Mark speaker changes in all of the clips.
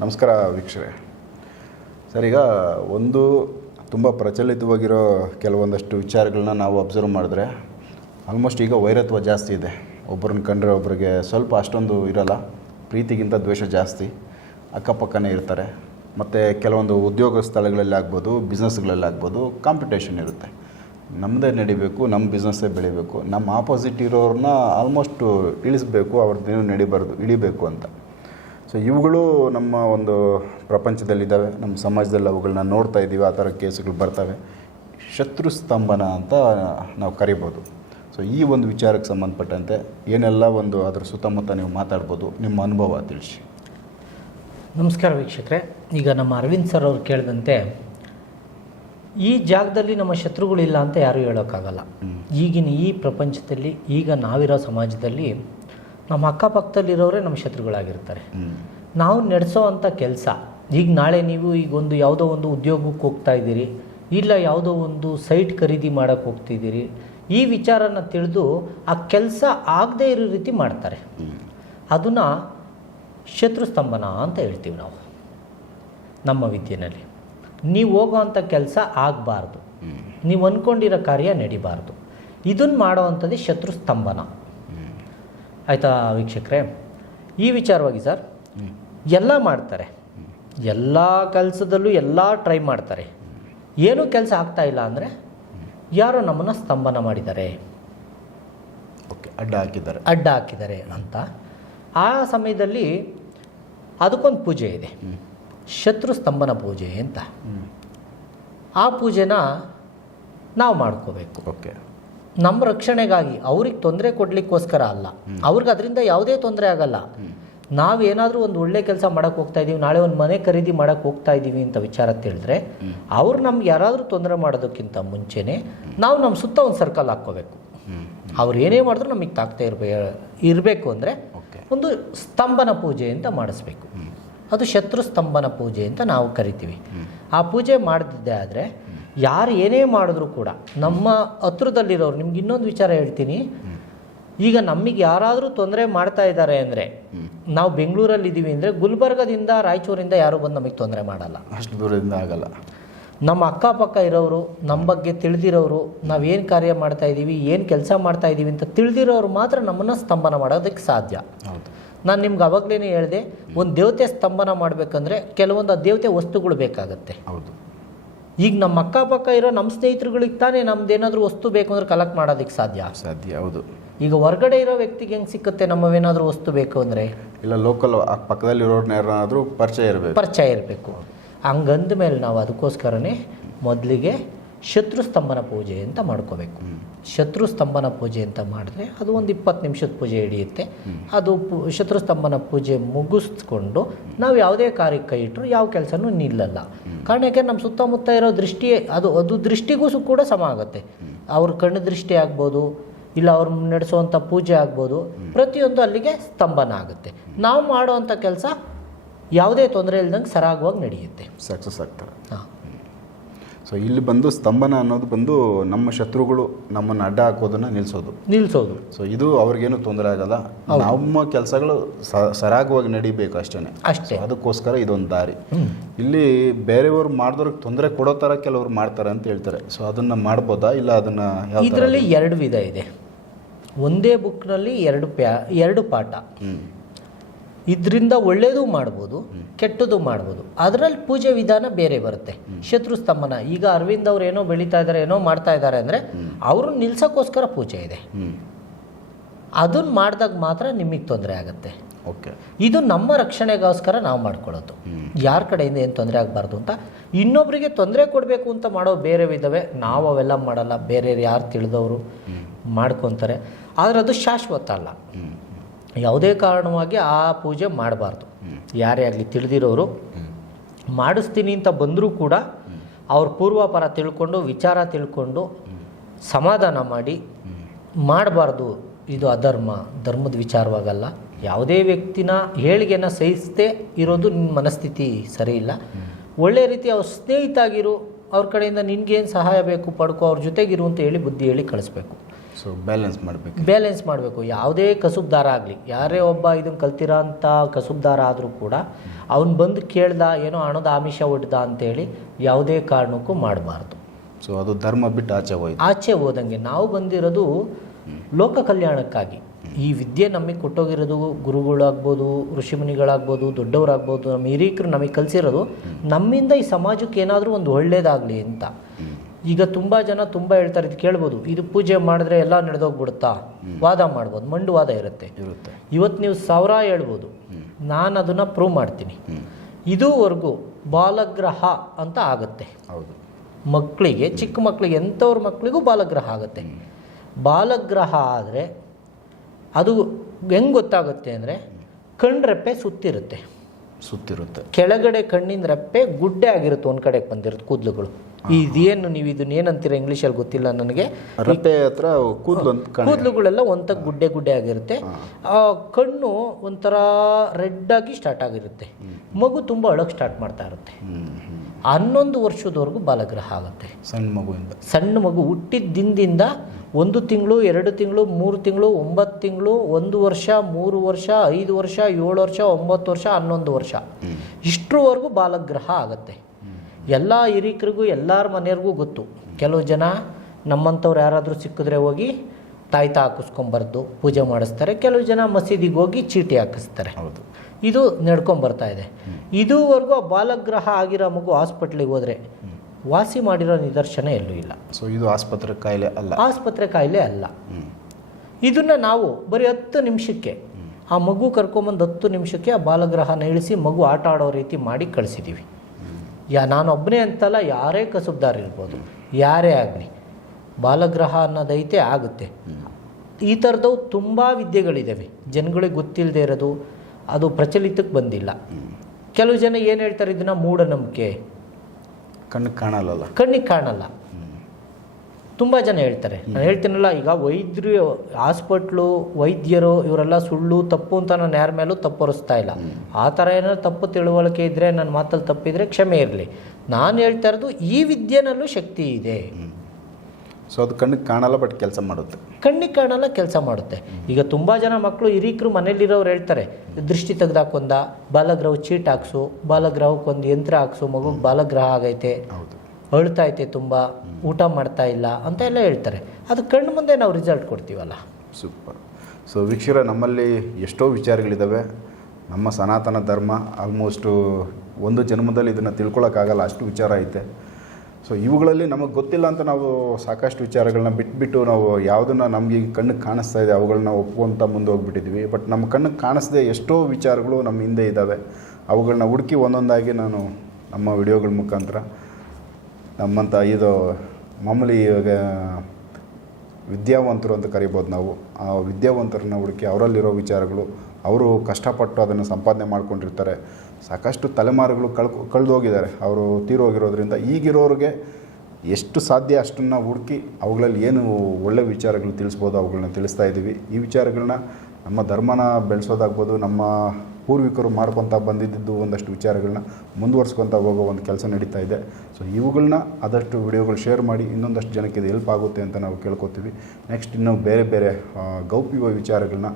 Speaker 1: ನಮಸ್ಕಾರ ವೀಕ್ಷಕರೇ ಸರ್ ಈಗ ಒಂದು ತುಂಬ ಪ್ರಚಲಿತವಾಗಿರೋ ಕೆಲವೊಂದಷ್ಟು ವಿಚಾರಗಳನ್ನ ನಾವು ಅಬ್ಸರ್ವ್ ಮಾಡಿದ್ರೆ ಆಲ್ಮೋಸ್ಟ್ ಈಗ ವೈರತ್ವ ಜಾಸ್ತಿ ಇದೆ. ಒಬ್ಬರನ್ನ ಕಂಡ್ರೆ ಒಬ್ಬರಿಗೆ ಸ್ವಲ್ಪ ಅಷ್ಟೊಂದು ಇರೋಲ್ಲ. ಪ್ರೀತಿಗಿಂತ ದ್ವೇಷ ಜಾಸ್ತಿ. ಅಕ್ಕಪಕ್ಕನೇ ಇರ್ತಾರೆ. ಮತ್ತು ಕೆಲವೊಂದು ಉದ್ಯೋಗ ಸ್ಥಳಗಳಲ್ಲಿ ಆಗ್ಬೋದು ಬಿಸ್ನೆಸ್ಗಳಲ್ಲಿ ಆಗ್ಬೋದು ಕಾಂಪಿಟೇಷನ್ ಇರುತ್ತೆ. ನಮ್ಮದೇ ನಡಿಬೇಕು ನಮ್ಮ ಬಿಸ್ನೆಸ್ಸೇ ಬೆಳಿಬೇಕು. ನಮ್ಮ ಆಪೋಸಿಟ್ ಇರೋರನ್ನ ಆಲ್ಮೋಸ್ಟ್ ಇಳಿಸ್ಬೇಕು ಅವ್ರದ್ದೇನು ನಡಿಬಾರ್ದು, ಇಳಿಬೇಕು ಅಂತ. ಸೊ ಇವುಗಳು ನಮ್ಮ ಒಂದು ಪ್ರಪಂಚದಲ್ಲಿದ್ದಾವೆ. ನಮ್ಮ ಸಮಾಜದಲ್ಲಿ ಅವುಗಳನ್ನ ನೋಡ್ತಾ ಇದ್ದೀವಿ. ಆ ಥರ ಕೇಸುಗಳು ಬರ್ತವೆ. ಶತ್ರು ಸ್ತಂಭನ ಅಂತ ನಾವು ಕರಿಬೋದು. ಸೊ ಈ ಒಂದು ವಿಚಾರಕ್ಕೆ ಸಂಬಂಧಪಟ್ಟಂತೆ ಏನೆಲ್ಲ ಒಂದು ಅದರ ಸುತ್ತಮುತ್ತ ನೀವು ಮಾತಾಡ್ಬೋದು ನಿಮ್ಮ ಅನುಭವ ತಿಳಿಸಿ.
Speaker 2: ನಮಸ್ಕಾರ ವೀಕ್ಷಕರೇ. ಈಗ ನಮ್ಮ ಅರವಿಂದ್ ಸರ್ ಅವ್ರು ಕೇಳಿದಂತೆ ಈ ಜಾಗದಲ್ಲಿ ನಮ್ಮ ಶತ್ರುಗಳಿಲ್ಲ ಅಂತ ಯಾರೂ ಹೇಳೋಕ್ಕಾಗಲ್ಲ. ಈಗಿನ ಈ ಪ್ರಪಂಚದಲ್ಲಿ ಈಗ ನಾವಿರೋ ಸಮಾಜದಲ್ಲಿ ನಮ್ಮ ಅಕ್ಕಪಕ್ಕದಲ್ಲಿರೋರೇ ನಮ್ಮ ಶತ್ರುಗಳಾಗಿರ್ತಾರೆ. ನಾವು ನಡೆಸೋ ಅಂಥ ಕೆಲಸ ಈಗ ನಾಳೆ ನೀವು ಈಗ ಒಂದು ಯಾವುದೋ ಒಂದು ಉದ್ಯೋಗಕ್ಕೆ ಹೋಗ್ತಾ ಇದ್ದೀರಿ ಇಲ್ಲ ಯಾವುದೋ ಒಂದು ಸೈಟ್ ಖರೀದಿ ಮಾಡೋಕ್ಕೆ ಹೋಗ್ತಿದ್ದೀರಿ ಈ ವಿಚಾರನ ತಿಳಿದು ಆ ಕೆಲಸ ಆಗದೇ ಇರೋ ರೀತಿ ಮಾಡ್ತಾರೆ. ಅದನ್ನು ಶತ್ರು ಸ್ತಂಭನ ಅಂತ ಹೇಳ್ತೀವಿ ನಾವು ನಮ್ಮ ವಿದ್ಯೆನಲ್ಲಿ. ನೀವು ಹೋಗೋ ಅಂಥ ಕೆಲಸ ಆಗಬಾರ್ದು. ನೀವು ಅಂದ್ಕೊಂಡಿರೋ ಕಾರ್ಯ ನಡಿಬಾರ್ದು. ಇದನ್ನು ಮಾಡೋವಂಥದ್ದೇ ಶತ್ರು ಸ್ತಂಭನ. ಆಯಿತಾ ವೀಕ್ಷಕರೇ? ಈ ವಿಚಾರವಾಗಿ ಸರ್ ಎಲ್ಲ ಮಾಡ್ತಾರೆ. ಎಲ್ಲ ಕೆಲಸದಲ್ಲೂ ಎಲ್ಲ ಟ್ರೈ ಮಾಡ್ತಾರೆ. ಏನೂ ಕೆಲಸ ಆಗ್ತಾ ಇಲ್ಲ ಅಂದರೆ ಯಾರೋ ನಮ್ಮನ್ನು ಸ್ತಂಭನ ಮಾಡಿದ್ದಾರೆ.
Speaker 1: ಓಕೆ ಅಡ್ಡ ಹಾಕಿದ್ದಾರೆ.
Speaker 2: ಅಡ್ಡ ಹಾಕಿದ್ದಾರೆ ಅಂತ. ಆ ಸಮಯದಲ್ಲಿ ಅದಕ್ಕೊಂದು ಪೂಜೆ ಇದೆ. ಶತ್ರು ಸ್ತಂಭನ ಪೂಜೆ ಅಂತ. ಆ ಪೂಜೆನ ನಾವು ಮಾಡ್ಕೋಬೇಕು.
Speaker 1: ಓಕೆ.
Speaker 2: ನಮ್ಮ ರಕ್ಷಣೆಗಾಗಿ ಅವ್ರಿಗೆ ತೊಂದರೆ ಕೊಡಲಿಕ್ಕೋಸ್ಕರ ಅಲ್ಲ. ಅವ್ರಿಗೆ ಅದರಿಂದ ಯಾವುದೇ ತೊಂದರೆ ಆಗಲ್ಲ. ನಾವೇನಾದರೂ ಒಂದು ಒಳ್ಳೆ ಕೆಲಸ ಮಾಡೋಕ್ಕೆ ಹೋಗ್ತಾ ಇದ್ದೀವಿ ನಾಳೆ ಒಂದು ಮನೆ ಖರೀದಿ ಮಾಡೋಕ್ಕೆ ಹೋಗ್ತಾ ಇದ್ದೀವಿ ಅಂತ ವಿಚಾರ ತಿಳಿದ್ರೆ ಅವ್ರು ನಮ್ಗೆ ಯಾರಾದರೂ ತೊಂದರೆ ಮಾಡೋದಕ್ಕಿಂತ ಮುಂಚೆನೇ ನಾವು ನಮ್ಮ ಸುತ್ತ ಒಂದು ಸರ್ಕಲ್ ಹಾಕ್ಕೋಬೇಕು. ಅವ್ರು ಏನೇ ಮಾಡಿದ್ರು ನಮಗೆ ತಾಕ್ತಾ ಇರಬೇ ಇರಬೇಕು ಅಂದರೆ ಒಂದು ಸ್ತಂಭನ ಪೂಜೆ ಅಂತ ಮಾಡಿಸ್ಬೇಕು. ಅದು ಶತ್ರು ಸ್ತಂಭನ ಪೂಜೆ ಅಂತ ನಾವು ಕರಿತೀವಿ. ಆ ಪೂಜೆ ಮಾಡದಿದ್ದೇ ಆದರೆ ಯಾರು ಏನೇ ಮಾಡಿದ್ರು ಕೂಡ ನಮ್ಮ ಹತ್ರದಲ್ಲಿರೋರು ನಿಮ್ಗೆ ಇನ್ನೊಂದು ವಿಚಾರ ಹೇಳ್ತೀನಿ. ಈಗ ನಮಗೆ ಯಾರಾದರೂ ತೊಂದರೆ ಮಾಡ್ತಾ ಇದ್ದಾರೆ ಅಂದರೆ ನಾವು ಬೆಂಗಳೂರಲ್ಲಿ ಇದ್ದೀವಿ ಅಂದರೆ ಗುಲ್ಬರ್ಗದಿಂದ ರಾಯಚೂರಿಂದ ಯಾರೂ ಬಂದು ನಮಗೆ ತೊಂದರೆ ಮಾಡಲ್ಲ.
Speaker 1: ಅಷ್ಟು ದೂರದಿಂದ ಆಗಲ್ಲ.
Speaker 2: ನಮ್ಮ ಅಕ್ಕಪಕ್ಕ ಇರೋರು ನಮ್ಮ ಬಗ್ಗೆ ತಿಳಿದಿರೋರು ನಾವೇನು ಕಾರ್ಯ ಮಾಡ್ತಾ ಇದ್ದೀವಿ ಏನು ಕೆಲಸ ಮಾಡ್ತಾ ಇದ್ದೀವಿ ಅಂತ ತಿಳಿದಿರೋರು ಮಾತ್ರ ನಮ್ಮನ್ನು ಸ್ತಂಭನ ಮಾಡೋದಕ್ಕೆ ಸಾಧ್ಯ. ನಾನು ನಿಮ್ಗೆ ಅವಾಗಲೇ ಹೇಳಿದೆ ಒಂದು ದೇವತೆ ಸ್ತಂಭನ ಮಾಡಬೇಕಂದ್ರೆ ಕೆಲವೊಂದು ಆ ದೇವತೆ ವಸ್ತುಗಳು ಬೇಕಾಗತ್ತೆ.
Speaker 1: ಹೌದು.
Speaker 2: ಈಗ ನಮ್ಮ ಅಕ್ಕಪಕ್ಕ ಇರೋ ನಮ್ಮ ಸ್ನೇಹಿತರುಗಳಿಗೆ ತಾನೇ ನಮ್ದೇನಾದರೂ ವಸ್ತು ಬೇಕು ಅಂದ್ರೆ ಕಲೆಕ್ಟ್ ಮಾಡೋದಕ್ಕೆ ಸಾಧ್ಯ?
Speaker 1: ಸಾಧ್ಯ ಹೌದು.
Speaker 2: ಈಗ ಹೊರಗಡೆ ಇರೋ ವ್ಯಕ್ತಿಗೆ ಹೆಂಗೆ ಸಿಕ್ಕುತ್ತೆ? ನಮ್ಮವೇನಾದರೂ ವಸ್ತು ಬೇಕು ಅಂದರೆ?
Speaker 1: ಇಲ್ಲ ಲೋಕಲ್ ಪಕ್ಕದಲ್ಲಿರೋರ್ನ ಯಾರಾದರೂ ಪರಿಚಯ ಇರಬೇಕು.
Speaker 2: ಪರಿಚಯ ಇರಬೇಕು. ಹಂಗಂದ ಮೇಲೆ ನಾವು ಅದಕ್ಕೋಸ್ಕರನೇ ಮೊದಲಿಗೆ ಶತ್ರು ಸ್ತಂಭನ ಪೂಜೆ ಅಂತ ಮಾಡ್ಕೋಬೇಕು. ಶತ್ರು ಸ್ತಂಭನ ಪೂಜೆ ಅಂತ ಮಾಡಿದ್ರೆ ಅದು ಒಂದು ಇಪ್ಪತ್ತು ನಿಮಿಷದ ಪೂಜೆ ಹಿಡಿಯುತ್ತೆ. ಅದು ಪು- ಶತ್ರು ಸ್ತಂಭನ ಪೂಜೆ ಮುಗಿಸ್ಕೊಂಡು ನಾವು ಯಾವುದೇ ಕಾರ್ಯಕ್ಕೆ ಕೈ ಇಟ್ಟರು ಯಾವ ಕೆಲಸನೂ ನಿಲ್ಲಲ್ಲ. ಕಾರಣ ಯಾಕೆ ನಮ್ಮ ಸುತ್ತಮುತ್ತ ಇರೋ ದೃಷ್ಟಿ ಅದು ಅದು ದೃಷ್ಟಿಗೂ ಕೂಡ ಸಮ ಆಗುತ್ತೆ. ಅವ್ರ ಕಣ್ಣು ದೃಷ್ಟಿ ಆಗ್ಬೋದು ಇಲ್ಲ ಅವ್ರು ನಡೆಸುವಂಥ ಪೂಜೆ ಆಗ್ಬೋದು ಪ್ರತಿಯೊಂದು ಅಲ್ಲಿಗೆ ಸ್ತಂಭನ ಆಗುತ್ತೆ. ನಾವು ಮಾಡುವಂಥ ಕೆಲಸ ಯಾವುದೇ ತೊಂದರೆ ಇಲ್ದಂಗೆ ಸರಾಗವಾಗಿ ನಡೆಯುತ್ತೆ.
Speaker 1: ಸಕ್ಸಸ್ ಆಗ್ತಾರೆ
Speaker 2: ಹಾಂ.
Speaker 1: ಸೊ ಇಲ್ಲಿ ಬಂದು ಸ್ತಂಭನ ಅನ್ನೋದು ಬಂದು ನಮ್ಮ ಶತ್ರುಗಳು ನಮ್ಮನ್ನು ಅಡ್ಡ ಹಾಕೋದನ್ನು ನಿಲ್ಲಿಸೋದು
Speaker 2: ನಿಲ್ಲಿಸೋದು
Speaker 1: ಸೊ ಇದು ಅವ್ರಿಗೇನು ತೊಂದರೆ ಆಗಲ್ಲ. ನಮ್ಮ ಕೆಲಸಗಳು ಸರಾಗವಾಗಿ ನಡಿಬೇಕು ಅಷ್ಟೇ.
Speaker 2: ಅಷ್ಟೇ
Speaker 1: ಅದಕ್ಕೋಸ್ಕರ ಇದೊಂದು ದಾರಿ. ಇಲ್ಲಿ ಬೇರೆಯವರು ಮಾಡಿದವ್ರಿಗೆ ತೊಂದರೆ ಕೊಡೋ ಥರ ಕೆಲವರು ಮಾಡ್ತಾರೆ ಅಂತ ಹೇಳ್ತಾರೆ. ಸೊ ಅದನ್ನು ಮಾಡ್ಬೋದಾ? ಇಲ್ಲ ಅದನ್ನು
Speaker 2: ಇದರಲ್ಲಿ ಎರಡು ವಿಧ ಇದೆ. ಒಂದೇ ಬುಕ್ನಲ್ಲಿ ಎರಡು ಪ್ಯಾ ಎರಡು ಪಾಠ. ಇದರಿಂದ ಒಳ್ಳೆಯದು ಮಾಡ್ಬೋದು ಕೆಟ್ಟದ್ದು ಮಾಡ್ಬೋದು. ಅದರಲ್ಲಿ ಪೂಜೆ ವಿಧಾನ ಬೇರೆ ಬರುತ್ತೆ. ಶತ್ರು ಸ್ತಂಭನ. ಈಗ ಅರವಿಂದ್ ಅವ್ರು ಏನೋ ಬೆಳೀತಾ ಇದ್ದಾರೆ ಏನೋ ಮಾಡ್ತಾ ಇದ್ದಾರೆ ಅಂದರೆ ಅವರು ನಿಲ್ಸೋಕ್ಕೋಸ್ಕರ ಪೂಜೆ ಇದೆ. ಅದನ್ನ ಮಾಡಿದಾಗ ಮಾತ್ರ ನಿಮಗೆ ತೊಂದರೆ ಆಗುತ್ತೆ.
Speaker 1: ಓಕೆ.
Speaker 2: ಇದು ನಮ್ಮ ರಕ್ಷಣೆಗೋಸ್ಕರ ನಾವು ಮಾಡ್ಕೊಳ್ಳೋದು. ಯಾರ ಕಡೆಯಿಂದ ಏನು ತೊಂದರೆ ಆಗಬಾರ್ದು ಅಂತ ಇನ್ನೊಬ್ಬರಿಗೆ ತೊಂದರೆ ಕೊಡಬೇಕು ಅಂತ ಮಾಡೋ ಬೇರೆ ವಿಧವೇ ನಾವು ಅವೆಲ್ಲ ಮಾಡಲ್ಲ ಬೇರೆ ಯಾರು ತಿಳಿದವರು ಮಾಡ್ಕೊತಾರೆ. ಆದರೆ ಅದು ಶಾಶ್ವತ ಅಲ್ಲ. ಯಾವುದೇ ಕಾರಣವಾಗಿ ಆ ಪೂಜೆ ಮಾಡಬಾರ್ದು. ಯಾರೇ ಆಗಲಿ ತಿಳಿದಿರೋರು. ಮಾಡಿಸ್ತೀನಿ ಅಂತ ಬಂದರೂ ಕೂಡ ಅವ್ರ ಪೂರ್ವಾಪರ ತಿಳ್ಕೊಂಡು, ವಿಚಾರ ತಿಳ್ಕೊಂಡು, ಸಮಾಧಾನ ಮಾಡಿ ಮಾಡಬಾರ್ದು. ಇದು ಅಧರ್ಮ. ಧರ್ಮದ ವಿಚಾರವಾಗಲ್ಲ. ಯಾವುದೇ ವ್ಯಕ್ತಿನ ಹೇಳಿಗೆನ ಸಹಿಸದೆ ಇರೋದು ನಿನ್ನ ಮನಸ್ಥಿತಿ ಸರಿ ಇಲ್ಲ. ಒಳ್ಳೆ ರೀತಿ ಅವ್ರ ಸ್ನೇಹಿತಾಗಿರು, ಅವ್ರ ಕಡೆಯಿಂದ ನಿನಗೇನು ಸಹಾಯ ಬೇಕು, ಪಡ್ಕೋ, ಅವ್ರ ಜೊತೆಗಿರು ಅಂತ ಹೇಳಿ ಬುದ್ಧಿ ಹೇಳಿ ಕಳಿಸ್ಬೇಕು.
Speaker 1: ಸೊ ಬ್ಯಾಲೆನ್ಸ್ ಮಾಡಬೇಕು.
Speaker 2: ಬ್ಯಾಲೆನ್ಸ್ ಮಾಡಬೇಕು. ಯಾವುದೇ ಕಸುಬ್ದಾರ ಆಗಲಿ. ಯಾರೇ ಒಬ್ಬ ಇದನ್ನು ಕಲ್ತಿರೋ ಅಂಥ ಕಸುಬ್ದಾರ ಆದರೂ ಕೂಡ ಅವ್ನು ಬಂದು ಕೇಳ್ದ ಏನೋ ಹಣದ ಆಮಿಷ ಒಡ್ದ ಅಂತೇಳಿ ಯಾವುದೇ ಕಾರಣಕ್ಕೂ ಮಾಡಬಾರ್ದು.
Speaker 1: ಸೊ ಅದು ಧರ್ಮ ಬಿಟ್ಟು ಆಚೆ ಹೋಯ್ತು.
Speaker 2: ಆಚೆ ಹೋದಂಗೆ ನಾವು ಬಂದಿರೋದು ಲೋಕ ಕಲ್ಯಾಣಕ್ಕಾಗಿ. ಈ ವಿದ್ಯೆ ನಮಗೆ ಕೊಟ್ಟೋಗಿರೋದು ಗುರುಗಳಾಗ್ಬೋದು ಋಷಿಮುನಿಗಳಾಗ್ಬೋದು ದೊಡ್ಡವರಾಗ್ಬೋದು ನಮ್ಮ ಹಿರೀಕರು ನಮಗೆ ಕಲಿಸಿರೋದು ನಮ್ಮಿಂದ ಈ ಸಮಾಜಕ್ಕೆ ಏನಾದರೂ ಒಂದು ಒಳ್ಳೇದಾಗಲಿ ಅಂತ. ಈಗ ತುಂಬ ಜನ ತುಂಬ ಹೇಳ್ತಾರೆ ಇದು ಕೇಳ್ಬೋದು ಇದು ಪೂಜೆ ಮಾಡಿದ್ರೆ ಎಲ್ಲ ನಡೆದೋಗ್ಬಿಡುತ್ತಾ? ವಾದ ಮಾಡ್ಬೋದು ಮಂಡು ವಾದ ಇರುತ್ತೆ.
Speaker 1: ಇರುತ್ತೆ.
Speaker 2: ಇವತ್ತು ನೀವು ಸಾವಿರ ಹೇಳ್ಬೋದು ನಾನು ಅದನ್ನು ಪ್ರೂವ್ ಮಾಡ್ತೀನಿ. ಇದುವರೆಗೂ ಬಾಲಗ್ರಹ ಅಂತ ಆಗುತ್ತೆ.
Speaker 1: ಹೌದು.
Speaker 2: ಮಕ್ಕಳಿಗೆ ಚಿಕ್ಕ ಮಕ್ಕಳಿಗೆ ಎಂಥವ್ರ ಮಕ್ಕಳಿಗೂ ಬಾಲಗ್ರಹ ಆಗುತ್ತೆ. ಬಾಲಗ್ರಹ ಆದರೆ ಅದು ಹೆಂಗೆ ಗೊತ್ತಾಗುತ್ತೆ ಅಂದರೆ ಕಣ್ರೆಪ್ಪೆ ಸುತ್ತಿರುತ್ತೆ.
Speaker 1: ಸುತ್ತಿರುತ್ತೆ.
Speaker 2: ಕೆಳಗಡೆ ಕಣ್ಣಿನ ರೆಪ್ಪೆ ಗುಡ್ಡೆ ಆಗಿರುತ್ತೆ ಒಂದು ಕಡೆಗೆ ಬಂದಿರುತ್ತೆ ಕೂದಲುಗಳು. ಇದೇನು ನೀವು ಇದನ್ನ ಏನಂತೀರ ಇಂಗ್ಲೀಷಲ್ಲಿ ಗೊತ್ತಿಲ್ಲ ನನಗೆ.
Speaker 1: ರಟ್ಟೆ ಹತ್ರ ಕೂದಲು
Speaker 2: ಕೂದಲುಗಳೆಲ್ಲ ಒಂಥರ ಗುಡ್ಡೆ ಗುಡ್ಡೆ ಆಗಿರುತ್ತೆ. ಆ ಕಣ್ಣು ಒಂಥರ ರೆಡ್ ಆಗಿ ಸ್ಟಾರ್ಟ್ ಆಗಿರುತ್ತೆ. ಮಗು ತುಂಬ ಅಳಕ್ಕೆ ಸ್ಟಾರ್ಟ್ ಮಾಡ್ತಾ ಇರುತ್ತೆ. ಹನ್ನೊಂದು ವರ್ಷದವರೆಗೂ ಬಾಲಗ್ರಹ ಆಗುತ್ತೆ.
Speaker 1: ಸಣ್ಣ ಮಗುವಿಂದ.
Speaker 2: ಸಣ್ಣ ಮಗು ಹುಟ್ಟಿದ ದಿನದಿಂದ ಒಂದು ತಿಂಗಳು ಎರಡು ತಿಂಗಳು ಮೂರು ತಿಂಗಳು ಒಂಬತ್ತು ತಿಂಗಳು ಒಂದು ವರ್ಷ ಮೂರು ವರ್ಷ ಐದು ವರ್ಷ ಏಳು ವರ್ಷ ಒಂಬತ್ತು ವರ್ಷ ಹನ್ನೊಂದು ವರ್ಷ. ಇಷ್ಟರವರೆಗೂ ಬಾಲಗ್ರಹ ಆಗುತ್ತೆ. ಎಲ್ಲ ಹಿರಿಕರಿಗೂ ಎಲ್ಲರ ಮನೆಯವ್ರಿಗೂ ಗೊತ್ತು. ಕೆಲವು ಜನ ನಮ್ಮಂಥವ್ರು ಯಾರಾದರೂ ಸಿಕ್ಕಿದ್ರೆ ಹೋಗಿ ತಾಯ್ತ ಹಾಕಿಸ್ಕೊಂಬರ್ದು ಪೂಜೆ ಮಾಡಿಸ್ತಾರೆ. ಕೆಲವು ಜನ ಮಸೀದಿಗೆ ಹೋಗಿ ಚೀಟಿ ಹಾಕಿಸ್ತಾರೆ.
Speaker 1: ಹೌದು.
Speaker 2: ಇದು ನಡ್ಕೊಂಬರ್ತಾ ಇದೆ. ಇದುವರೆಗೂ ಆ ಬಾಲಗ್ರಹ ಆಗಿರೋ ಮಗು ಹಾಸ್ಪಿಟ್ಲಿಗೆ ಹೋದರೆ ವಾಸಿ ಮಾಡಿರೋ ನಿದರ್ಶನ ಎಲ್ಲೂ ಇಲ್ಲ.
Speaker 1: ಸೊ ಇದು ಆಸ್ಪತ್ರೆ ಕಾಯಿಲೆ ಅಲ್ಲ.
Speaker 2: ಆಸ್ಪತ್ರೆ ಕಾಯಿಲೆ ಅಲ್ಲ. ಇದನ್ನು ನಾವು ಬರೀ ಹತ್ತು ನಿಮಿಷಕ್ಕೆ ಆ ಮಗು ಕರ್ಕೊಂಬಂದು ಹತ್ತು ನಿಮಿಷಕ್ಕೆ ಆ ಬಾಲಗ್ರಹನ ಇಳಿಸಿ ಮಗು ಆಟ ಆಡೋ ರೀತಿ ಮಾಡಿ ಕಳಿಸಿದ್ದೀವಿ ಯಾ ನಾನೊಬ್ಬನೇ ಅಂತಲ್ಲ ಯಾರೇ ಕಸುಬ್ದಾರಿರ್ಬೋದು ಯಾರೇ ಆಗಲಿ ಬಾಲಗ್ರಹ ಅನ್ನೋದೈತೆ ಆಗುತ್ತೆ. ಈ ಥರದವು ತುಂಬ ವಿದ್ಯೆಗಳಿದ್ದಾವೆ ಜನಗಳಿಗೆ ಗೊತ್ತಿಲ್ಲದೆ ಇರೋದು ಅದು ಪ್ರಚಲಿತಕ್ಕೆ ಬಂದಿಲ್ಲ. ಕೆಲವು ಜನ ಏನು ಹೇಳ್ತಾರೆ ಇದನ್ನು ಮೂಢನಂಬಿಕೆ.
Speaker 1: ಕಣ್ಣಿಗೆ ಕಾಣಲ್ಲ
Speaker 2: ಕಣ್ಣಿಗೆ ಕಾಣಲ್ಲ. ತುಂಬ ಜನ ಹೇಳ್ತಾರೆ. ನಾನು ಹೇಳ್ತೀನಲ್ಲ ಈಗ ವೈದ್ಯರು ಹಾಸ್ಪಿಟ್ಲು ವೈದ್ಯರು ಇವರೆಲ್ಲ ಸುಳ್ಳು ತಪ್ಪು ಅಂತ ನಾನು ಯಾರ ಮೇಲೂ ತಪ್ಪು ಹೊರಿಸ್ತಾ ಇಲ್ಲ ಆ ಥರ ಏನಾದ್ರು ತಪ್ಪು ತಿಳುವಳಿಕೆ ಇದ್ದರೆ ನನ್ನ ಮಾತಲ್ಲಿ ತಪ್ಪಿದ್ರೆ ಕ್ಷಮೆ ಇರಲಿ. ನಾನು ಹೇಳ್ತಾ ಇರೋದು ಈ ವಿದ್ಯೆನಲ್ಲೂ ಶಕ್ತಿ ಇದೆ.
Speaker 1: ಸೊ ಅದು ಕಣ್ಣಿಗೆ ಕಾಣಲ್ಲ ಬಟ್ ಕೆಲಸ ಮಾಡುತ್ತೆ.
Speaker 2: ಕಣ್ಣಿಗೆ ಕಾಣಲ್ಲ ಕೆಲಸ ಮಾಡುತ್ತೆ. ಈಗ ತುಂಬ ಜನ ಮಕ್ಕಳು ಹಿರೀಕರು ಮನೇಲಿರೋರು ಹೇಳ್ತಾರೆ ದೃಷ್ಟಿ ತೆಗೆದಾಕೊಂದ ಬಾಲಗ್ರಹ ಚೀಟ್ ಹಾಕ್ಸು ಬಾಲಗ್ರಹಕ್ಕೊಂದು ಯಂತ್ರ ಹಾಕ್ಸು ಮಗು ಬಾಲಗ್ರಹ ಆಗೈತೆ.
Speaker 1: ಹೌದು.
Speaker 2: ಅಳ್ತಾ ಐತೆ, ತುಂಬ ಊಟ ಮಾಡ್ತಾ ಇಲ್ಲ ಅಂತ ಎಲ್ಲ ಹೇಳ್ತಾರೆ. ಅದು ಕಣ್ಣು ಮುಂದೆ ನಾವು ರಿಸಲ್ಟ್ ಕೊಡ್ತೀವಲ್ಲ.
Speaker 1: ಸೂಪರ್ ಸೊ ವೀಕ್ಷರ ನಮ್ಮಲ್ಲಿ ಎಷ್ಟೋ ವಿಚಾರಗಳಿದ್ದಾವೆ ನಮ್ಮ ಸನಾತನ ಧರ್ಮ ಆಲ್ಮೋಸ್ಟು ಒಂದು ಜನ್ಮದಲ್ಲಿ ಇದನ್ನು ತಿಳ್ಕೊಳ್ಳೋಕ್ಕಾಗಲ್ಲ ಅಷ್ಟು ವಿಚಾರ ಐತೆ. ಸೊ ಇವುಗಳಲ್ಲಿ ನಮಗೆ ಗೊತ್ತಿಲ್ಲ ಅಂತ ನಾವು ಸಾಕಷ್ಟು ವಿಚಾರಗಳನ್ನ ಬಿಟ್ಬಿಟ್ಟು ನಾವು ಯಾವುದನ್ನು ನಮಗೆ ಕಣ್ಣಿಗೆ ಕಾಣಿಸ್ತಾ ಇದೆ ಅವುಗಳನ್ನ ಒಪ್ಕೊಂತ ಮುಂದೆ ಹೋಗ್ಬಿಟ್ಟಿದ್ವಿ ಬಟ್ ನಮ್ಮ ಕಣ್ಣಿಗೆ ಕಾಣಿಸ್ದೆ ಎಷ್ಟೋ ವಿಚಾರಗಳು ನಮ್ಮ ಹಿಂದೆ ಇದ್ದಾವೆ ಅವುಗಳನ್ನ ಹುಡುಕಿ ಒಂದೊಂದಾಗಿ ನಾನು ನಮ್ಮ ವಿಡಿಯೋಗಳ ಮುಖಾಂತರ ನಮ್ಮಂಥ ಇದು ಮಾಮೂಲಿ ಇವಾಗ ವಿದ್ಯಾವಂತರು ಅಂತ ಕರಿಬೋದು ನಾವು. ಆ ವಿದ್ಯಾವಂತರನ್ನ ಹುಡುಕಿ ಅವರಲ್ಲಿರೋ ವಿಚಾರಗಳು, ಅವರು ಕಷ್ಟಪಟ್ಟು ಅದನ್ನು ಸಂಪಾದನೆ ಮಾಡ್ಕೊಂಡಿರ್ತಾರೆ. ಸಾಕಷ್ಟು ತಲೆಮಾರುಗಳು ಕಳ್ಕೊ, ಕಳೆದೋಗಿದ್ದಾರೆ. ಅವರು ತೀರೋಗಿರೋದ್ರಿಂದ ಈಗಿರೋರಿಗೆ ಎಷ್ಟು ಸಾಧ್ಯ ಅಷ್ಟನ್ನು ಹುಡುಕಿ, ಅವುಗಳಲ್ಲಿ ಏನು ಒಳ್ಳೆ ವಿಚಾರಗಳು ತಿಳಿಸ್ಬೋದು ಅವುಗಳನ್ನ ತಿಳಿಸ್ತಾ ಇದ್ದೀವಿ ಈ ವಿಚಾರಗಳನ್ನ ನಮ್ಮ ಧರ್ಮನ ಬೆಳೆಸೋದಾಗ್ಬೋದು, ನಮ್ಮ ಪೂರ್ವಿಕರು ಮಾಡ್ಕೊತ ಬಂದಿದ್ದು ಒಂದಷ್ಟು ವಿಚಾರಗಳನ್ನ ಮುಂದುವರ್ಸ್ಕೊತ ಹೋಗೋ ಒಂದು ಕೆಲಸ ನಡೀತಾ ಇದೆ. ಸೊ ಇವುಗಳನ್ನ ಆದಷ್ಟು ವಿಡಿಯೋಗಳು ಶೇರ್ ಮಾಡಿ, ಇನ್ನೊಂದಷ್ಟು ಜನಕ್ಕೆ ಇದು ಹೆಲ್ಪ್ ಆಗುತ್ತೆ ಅಂತ ನಾವು ಕೇಳ್ಕೊತೀವಿ. ನೆಕ್ಸ್ಟ್ ಇನ್ನೂ ಬೇರೆ ಬೇರೆ ಗೌಪ್ಯ ವಿಚಾರಗಳನ್ನ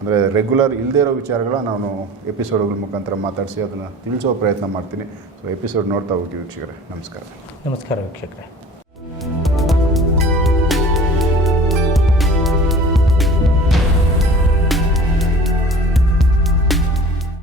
Speaker 1: ಅಂದರೆ ರೆಗ್ಯುಲರ್ ಇಲ್ಲದೇ ಇರೋ ವಿಚಾರಗಳ ನಾನು ಎಪಿಸೋಡ್ಗಳ ಮುಖಾಂತರ ಮಾತಾಡಿಸಿ, ಅದನ್ನು ತಿಳಿಸೋ ಪ್ರಯತ್ನ ಮಾಡ್ತೀನಿ. ಸೊ ಎಪಿಸೋಡ್ ನೋಡ್ತಾ ಹೋಗ್ತೀವಿ ವೀಕ್ಷಕರೇ. ನಮಸ್ಕಾರ.
Speaker 2: ನಮಸ್ಕಾರ ವೀಕ್ಷಕರೇ.